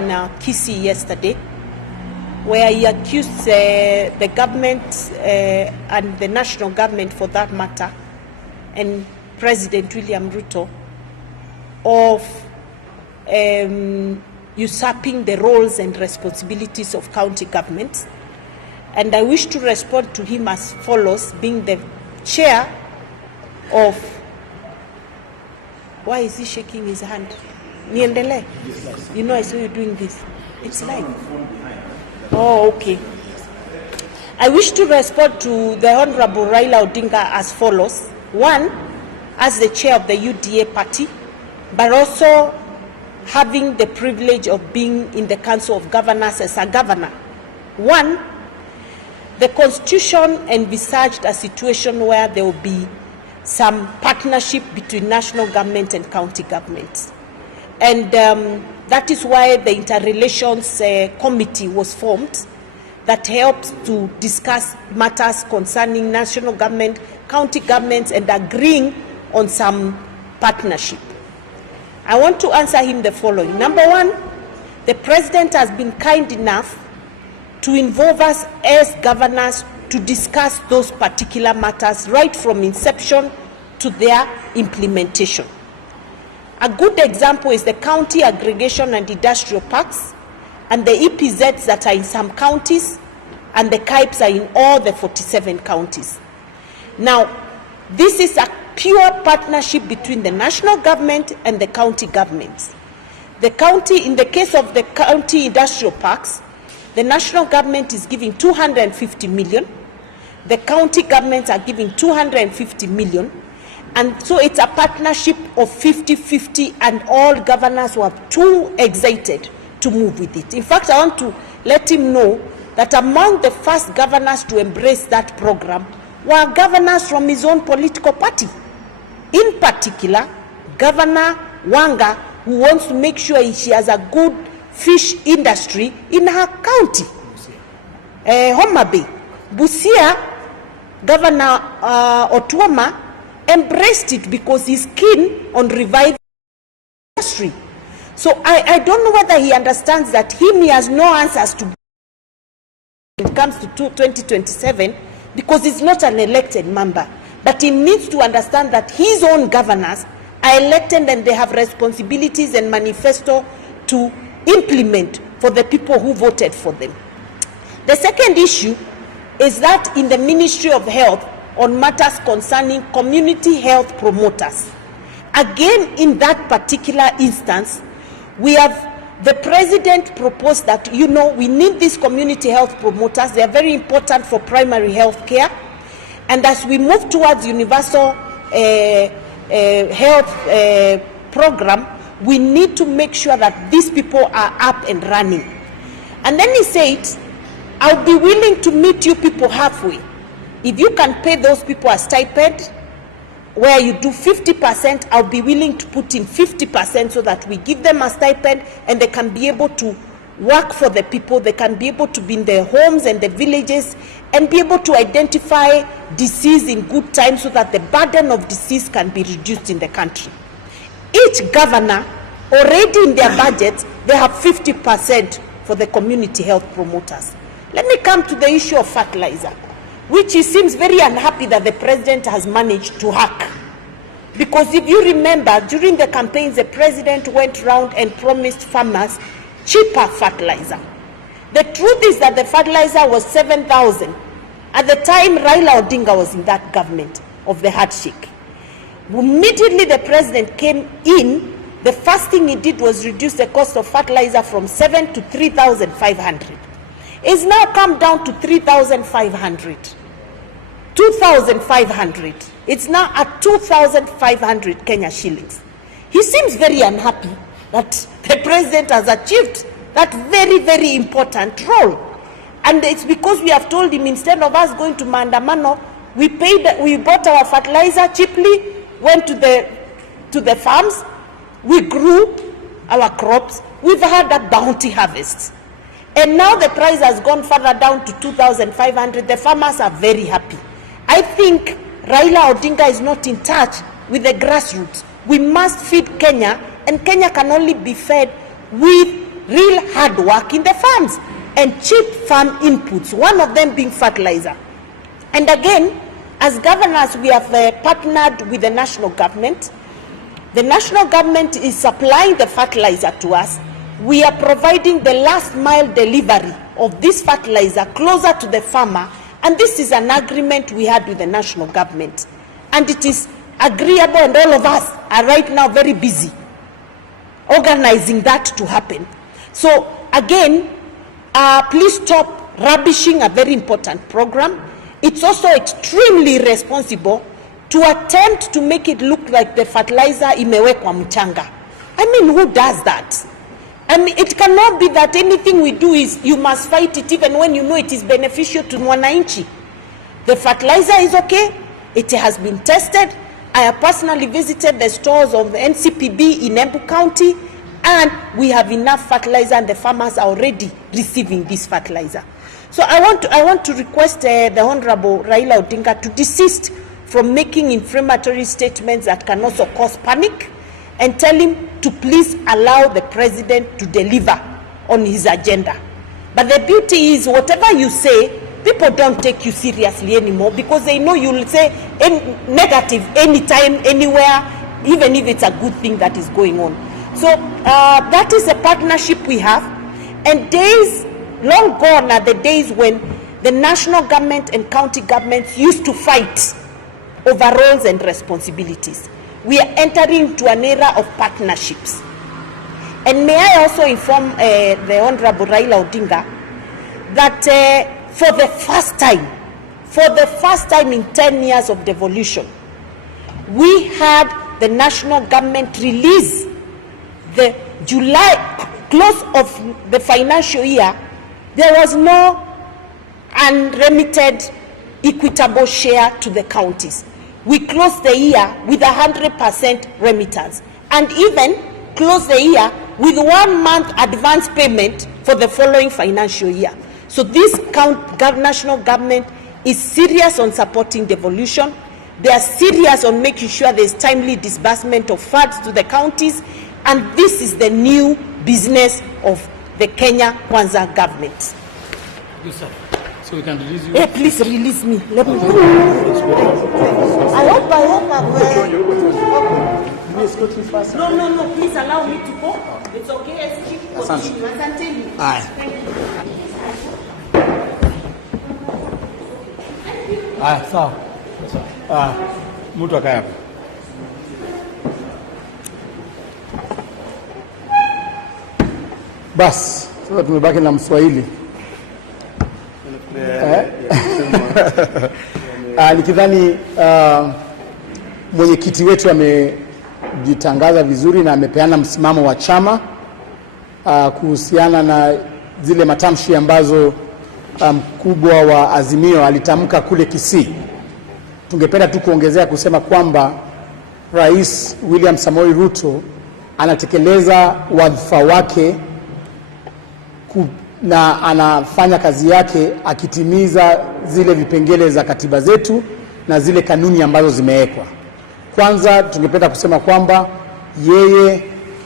in Kisii yesterday, where he accused the government and the national government, for that matter, and President William Ruto, of usurping the roles and responsibilities of county governments. And I wish to respond to him as follows, being the chair of... Why is he shaking his hand? Niendele? You know, I saw you doing this. It's like... Oh, okay. I wish to respond to the Honorable Raila Odinga as follows. One, as the chair of the UDA party, but also having the privilege of being in the Council of Governors as a governor. One, the Constitution envisaged a situation where there will be some partnership between national government and county governments. And that is why the Interrelations Committee was formed that helps to discuss matters concerning national government, county governments, and agreeing on some partnership. I want to answer him the following. Number one, the President has been kind enough to involve us as governors to discuss those particular matters right from inception to their implementation. A good example is the county aggregation and industrial parks and the EPZs that are in some counties, and the KIPES are in all the 47 counties. Now, this is a pure partnership between the national government and the county governments. The county, in the case of the county industrial parks, the national government is giving 250 million, the county governments are giving 250 million, and so it's a partnership of 50-50, and all governors were too excited to move with it. In fact, I want to let him know that among the first governors to embrace that program were governors from his own political party. In particular, Governor Wanga, who wants to make sure she has a good fish industry in her county. Homabay. Busia, Governor Otuoma embraced it because he's keen on reviving the industry. So I don't know whether he understands that he has no answers to when it comes to 2027, because he's not an elected member. But he needs to understand that his own governors are elected and they have responsibilities and manifesto to implement for the people who voted for them. The second issue is that in the Ministry of Health, on matters concerning community health promoters. Again, in that particular instance, the President proposed that, we need these community health promoters. They are very important for primary health care. And as we move towards universal health program, we need to make sure that these people are up and running. And then he said, I'll be willing to meet you people halfway. If you can pay those people a stipend, where you do 50%, I'll be willing to put in 50% so that we give them a stipend and they can be able to work for the people. They can be able to be in their homes and the villages and be able to identify disease in good time so that the burden of disease can be reduced in the country. Each governor, already in their budget, they have 50% for the community health promoters. Let me come to the issue of fertilizer, which he seems very unhappy that the President has managed to hack. Because if you remember, during the campaigns, the President went round and promised farmers cheaper fertilizer. The truth is that the fertilizer was 7,000. At the time, Raila Odinga was in that government of the handshake. Immediately the President came in, the first thing he did was reduce the cost of fertilizer from 7 to 3,500. It's now come down to 3,500. 2,500. It's now at 2,500 Kenya shillings. He seems very unhappy that the President has achieved that very, very important role. And it's because we have told him, instead of us going to Mandamano, we bought our fertilizer cheaply, went to the farms, we grew our crops, we've had a bounty harvest. And now the price has gone further down to 2,500. The farmers are very happy. I think Raila Odinga is not in touch with the grassroots. We must feed Kenya, and Kenya can only be fed with real hard work in the farms and cheap farm inputs, one of them being fertilizer. And again, as governors, we have partnered with the national government. The national government is supplying the fertilizer to us. We are providing the last mile delivery of this fertilizer closer to the farmer, and this is an agreement we had with the national government. And it is agreeable, and all of us are right now very busy organizing that to happen. So again, please stop rubbishing a very important program. It's also extremely irresponsible to attempt to make it look like the fertilizer imewekwa mchanga. I mean, who does that? I mean, it cannot be that anything we do is you must fight it even when you know it is beneficial to mwananchi. The fertilizer is okay. It has been tested. I have personally visited the stores of the NCPB in Embu County, and we have enough fertilizer, and the farmers are already receiving this fertilizer. So I want to request the Honorable Raila Odinga to desist from making inflammatory statements that can also cause panic, and tell him to please allow the president to deliver on his agenda. But the beauty is, whatever you say, people don't take you seriously anymore, because they know you'll say negative anytime, anywhere, even if it's a good thing that is going on. So that is a partnership we have, and days long gone are the days when the national government and county governments used to fight over roles and responsibilities. We are entering into an era of partnerships. And may I also inform the Honorable Raila Odinga that for the first time in 10 years of devolution, we had the national government release the July close of the financial year. There was no unremitted equitable share to the counties. We closed the year with 100% remittance, and even closed the year with 1 month advance payment for the following financial year. So this national government is serious on supporting devolution. They are serious on making sure there is timely disbursement of funds to the counties, and this is the new business of the Kenya Kwanza government. Yes, sir. So we can release you? Yeah, please release me. Let me. I hope I've... No, please allow me to go. It's okay. Let's keep continuing. I can tell you. Aye. Thank you. Aye, sawa. Mtu akaya. Bas, sasa tumebaki na Mswahili. Nikidhani mwenyekiti wetu amejitangaza vizuri na amepeana msimamo wa chama kuhusiana na zile matamshi ambazo mkubwa wa Azimio alitamka kule Kisii. Tungependa tu kuongezea kusema kwamba Rais William Samoei Ruto anatekeleza wadhifa wake na anafanya kazi yake akitimiza zile vipengele za katiba zetu na zile kanuni ambazo zimewekwa. Kwanza tungependa kusema kwamba yeye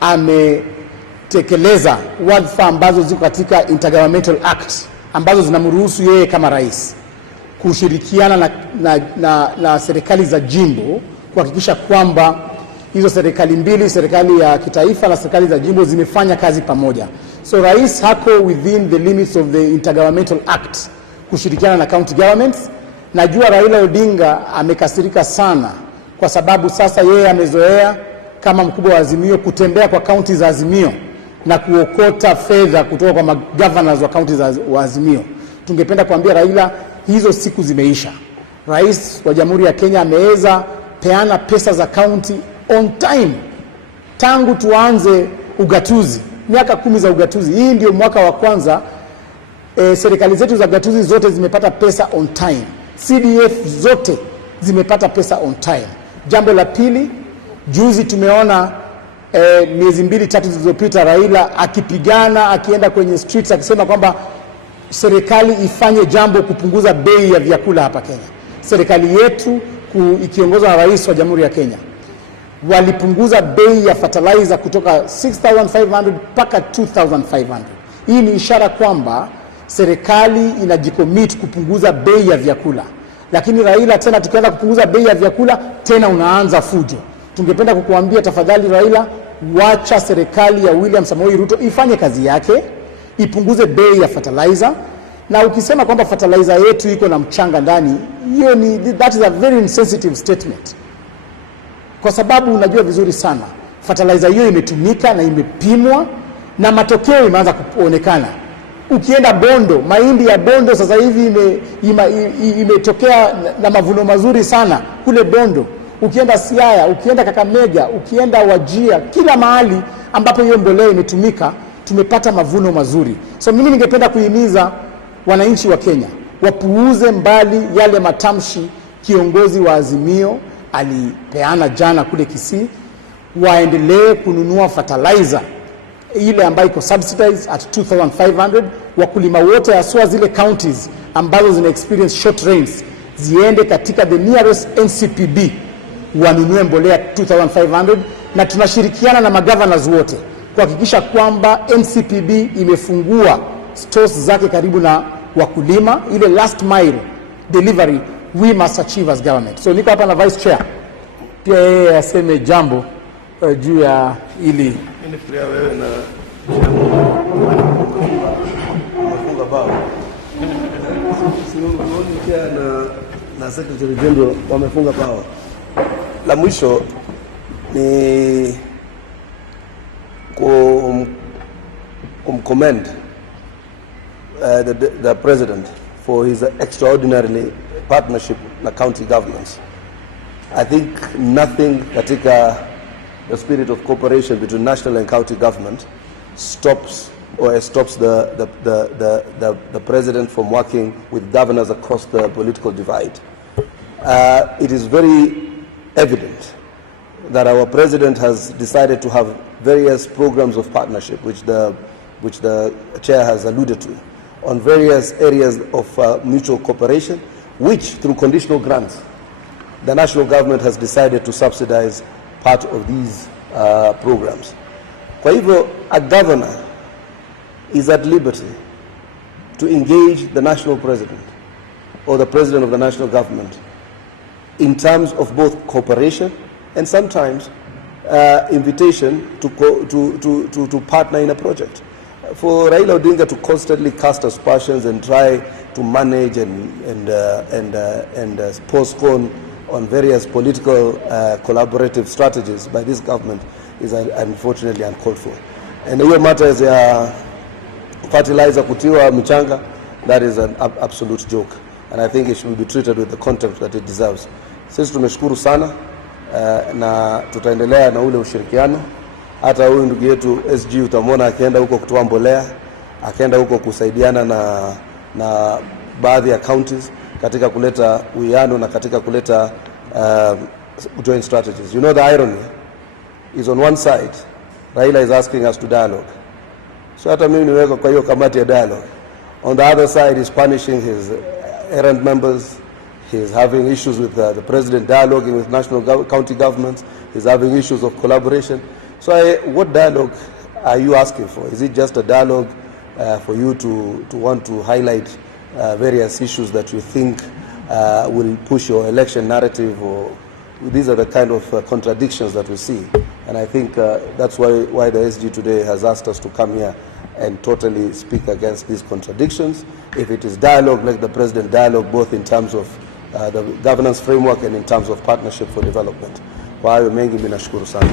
ametekeleza wadhifa ambazo ziko katika Intergovernmental Act ambazo zinamruhusu yeye kama rais kushirikiana na serikali za jimbo kuhakikisha kwamba hizo serikali mbili, serikali ya kitaifa na serikali za jimbo, zimefanya kazi pamoja. So rais hako within the limits of the Intergovernmental Act kushirikiana na county governments. Najua Raila Odinga amekasirika sana kwa sababu sasa yeye amezoea kama mkubwa wa Azimio kutembea kwa county za Azimio na kuokota fedha kutoka kwa governors wa county za Azimio. Tungependa kuambia Raila, hizo siku zimeisha. Rais wa Jamhuri ya Kenya ameweza peana pesa za county on time. Tangu tuanze ugatuzi, miaka 10 za ugatuzi, hii ndio mwaka wa kwanza serikali zetu za ugatuzi zote zimepata pesa on time. CDF zote zimepata pesa on time. Jambo la pili, juzi tumeona miezi 2-3 zilizopita Raila akipigana, akienda kwenye streets akisema kwamba serikali ifanye jambo kupunguza bei ya vyakula hapa Kenya. Serikali yetu ikiongozwa na rais wa Jamhuri ya Kenya walipunguza bei ya fertilizer kutoka 6,500 mpaka 2,500. Hii ni ishara kwamba serikali inajicommit kupunguza bei ya vyakula. Lakini Raila, tena tukianza kupunguza bei ya vyakula, tena unaanza fujo. Tungependa kukuambia tafadhali Raila, wacha serikali ya William Samoei Ruto ifanye kazi yake, ipunguze bei ya fertilizer. Na ukisema kwamba fertilizer yetu iko na mchanga ndani, that is a very insensitive statement. Kwa sababu unajua vizuri sana, fertilizer hiyo imetumika na imepimwa na matokeo imeanza kuonekana. Ukienda Bondo, mahindi ya Bondo sasa hivi imetokea na mavuno mazuri sana kule Bondo. Ukienda Siaya, ukienda Kakamega, ukienda Wajia, kila mahali ambapo hiyo mbolea imetumika, tumepata mavuno mazuri. So mimi ningependa kuhimiza wananchi wa Kenya wapuuze mbali yale matamshi kiongozi wa Azimio alipeana jana kule Kisii, waendelee kununua fertilizer ile ambayo iko subsidized at 2,500. Wakulima wote haswa zile counties ambazo zina experience short rains ziende katika the nearest NCPB wanunue mbolea 2,500, na tunashirikiana na magovernors wote kuhakikisha kwamba NCPB imefungua stores zake karibu na wakulima. Ile last mile delivery we must achieve as government. So niko hapa na vice chair pia yeye aseme jambo juu ya ili wewe na mafunga bao sioni pia na secretary general wamefunga bao. La mwisho ni commend the president for his extraordinary partnership na county governments. I think nothing katika the spirit of cooperation between national and county government stops the president from working with governors across the political divide. It is very evident that our president has decided to have various programs of partnership, which the chair has alluded to, on various areas of mutual cooperation, which through conditional grants, the national government has decided to subsidize part of these programs. Kwa hivyo, a governor is at liberty to engage the national president or the president of the national government in terms of both cooperation and sometimes invitation to partner in a project. For Raila ODINGA to constantly cast aspersions and try to manage and postpone on various political collaborative strategies by this government is unfortunately uncalled for. And hiyo matters ya fertilizer kutiwa mchanga, that is an absolute joke, and I think it should be treated with the contempt that it deserves. Sisi tumeshukuru sana na tutaendelea na ule ushirikiano. Hata huyu ndugu yetu SG utamwona akienda huko kutoa mbolea, akaenda huko kusaidiana na baadhi ya counties katika kuleta uwiano na katika kuleta joint strategies. You know, the irony is on one side Raila is asking us to dialogue. So hata mimi niweka kwa hiyo kamati ya dialogue. On the other side is punishing his errand members. He's having issues with the president dialoguing with national county governments. He's having issues of collaboration. So what dialogue are you asking for? Is it just a dialogue for you to want to highlight various issues that you think will push your election narrative? Or these are the kind of contradictions that we see. And I think that's why the SG today has asked us to come here and totally speak against these contradictions. If it is dialogue, let the president dialogue both in terms of the governance framework and in terms of partnership for development. Kwa hayo mengi mimi nashukuru sana.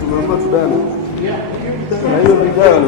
Tunaomba tudane. Na hiyo bidhaa